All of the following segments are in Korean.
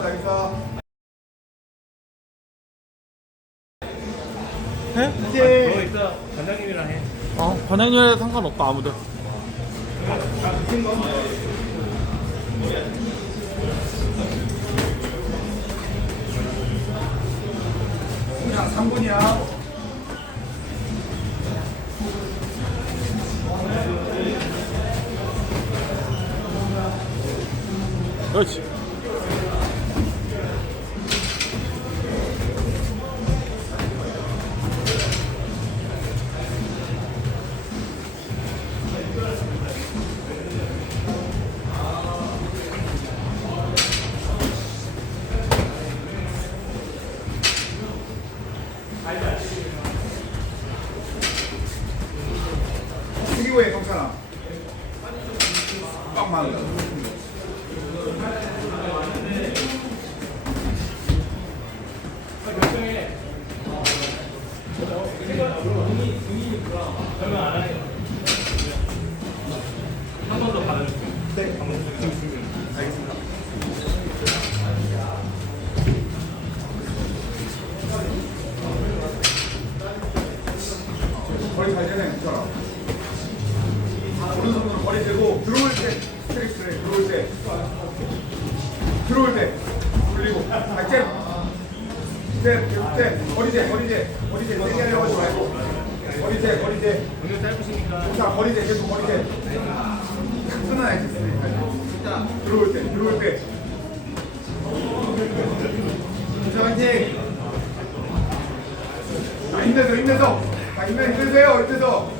자기사. 해? 이제 있어. 관장님이랑 해. 어, 관행률에 상관없다 아무도. 그냥 3분이야. 그렇지. 네. 알겠습니다. 거리 잘 되네, 경찰아. 오른손으로 거리 대고 들어올 때 스트레이트를 들어올 때 들어올 때 돌리고 아 잽! 잽! 잽! 거리 재 거리 재 거리 재 세게 하려고 하지 말고 거리 재 거리 재 오늘 짧으시니까 자 거리 재 계속 거리 재 끊어야지 스트레이트 들어올 때 들어올 때 자, 화이팅! 자, 힘내서, 힘내서! 자, 힘내, 힘내세요, 힘내서!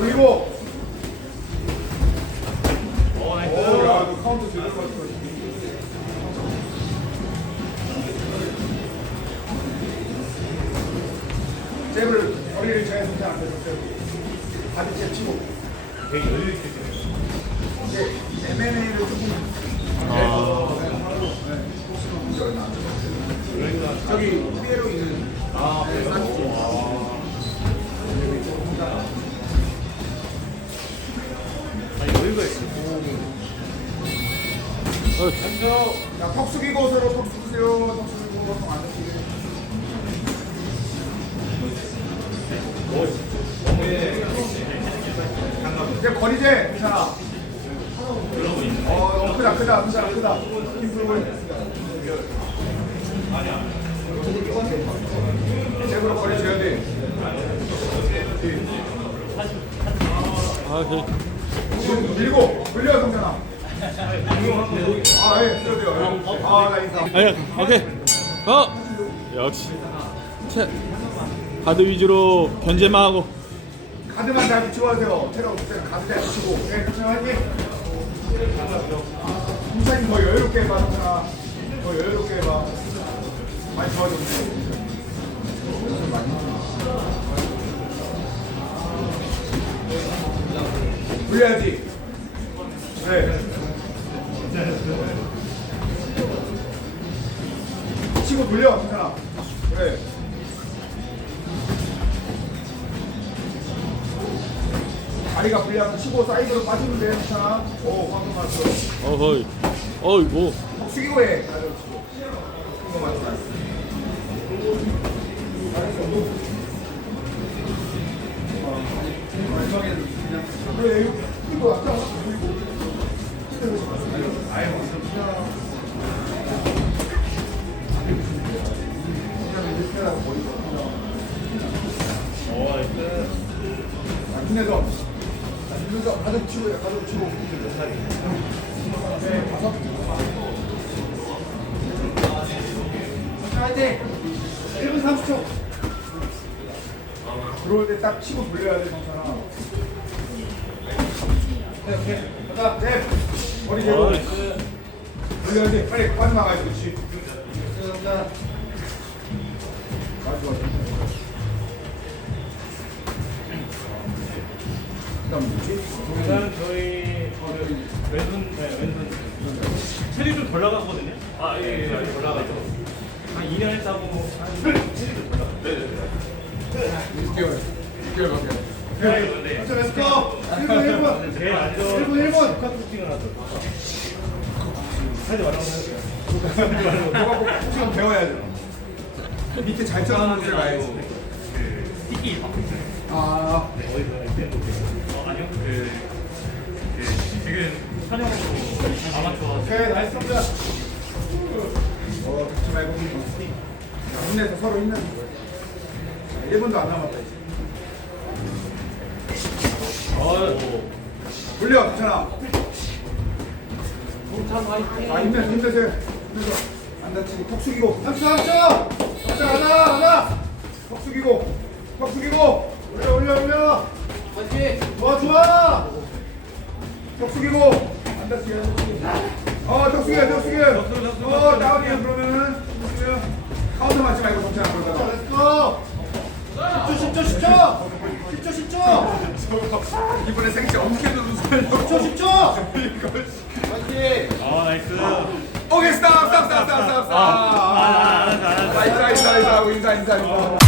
올리고! 어. 오, 야, 너 카운트 바디 잽 치고. 되게 여유 있게. 이제 M&A를 조금. 네. 그러니까 저기 피에로 있는 아, 그래서 아니 여유가 있어. 그렇지 야, 턱 숙이고 서로 턱 숙이세요. 턱 숙이고 턱안 거리제 괜찮아. 어, 어 크다 크다 괜찮아 크다. 힘 풀고 제대로 거리 줘야 돼. 아 그, 지금 밀고 돌려 성현아. 아, 예, 들어요. 아, 나 인사. 아니 오케이 어 역시 채 가드 위주로 견제만 하고 가드만 잘 붙이고 하세요. 체력 없으면 가드 잘 붙이고. 네, 그렇죠. 화이팅. 공사님 더 여유롭게 해봐. 더 여유롭게 해봐. 많이 좋아졌네. 불려야지. 다리가 불리하면 치고 사이드로 빠지면 돼, 괜찮아? 오, 방금 맞았어. 어허이 어이 뭐턱 숙이고 해. 다리를 치고. 이거 맞지? 그래, 이거 아까 아예 없어. 어, 힘내서 가득 치고 해, 가득 치고. 네, 다섯 화이팅! 1분 30초. 들어올 때 딱 치고 돌려야 돼 정찬아. 네, 오케이. 가자 네 머리 대고. 어, 돌려야 돼. 빨리 빠져나가야지 그렇지? 맞아 맞아. 그다음 뭐지? 나갔거든요. 아, 예, 예, 덜 나가죠. 한 2년 했다고 한 좀덜 나갔어요. 네, 네. 6개월 6개월 밖에 네. 자, 렛츠고! 1분 1분! 제일 안전 1분 1분! 북한 코팅을 하죠. 하지 말라고 하세요. 꼭 지금 배워야죠. 밑에 잘 쳐놓는 곳에 가야지. 그 티키. 아, 네, 어디서 어, 아니요. 그, 그 지금 사냥으로 아마추어 오케이, 나이스 니다 어, 잡지 말고. 자, 힘내서 서로. 자, 1분도 안 남았다, 이제. 돌려, 괜찮아. 아, 힘내, 힘내세요. 힘내서. 안 다치고, 턱 숙이고. 삼초, 삼초! 삼초, 하나, 하나! 턱 숙이고. 턱 숙이고. 올려, 올려, 올려. 좋아, 좋아! 턱 숙이고. 안 다치게, 안 다치게. 어, 턱 숙여, 턱 숙여. 어, 나오면 그러면은. 턱 숙여. 카운터 맞지 말고 괜찮아, 그러다가. 렛츠고! 10초, 10초, 10초! 10초, 10초! 이번에 생시 어떻게 해도 웃어요. 10초, 10초! 아 나이스. 오케이 스탑 스탑 스탑 스탑 스탑 스탑 아, 알았어, 알았어. 자, 인사 인사 인사 하고 인사 인사 인사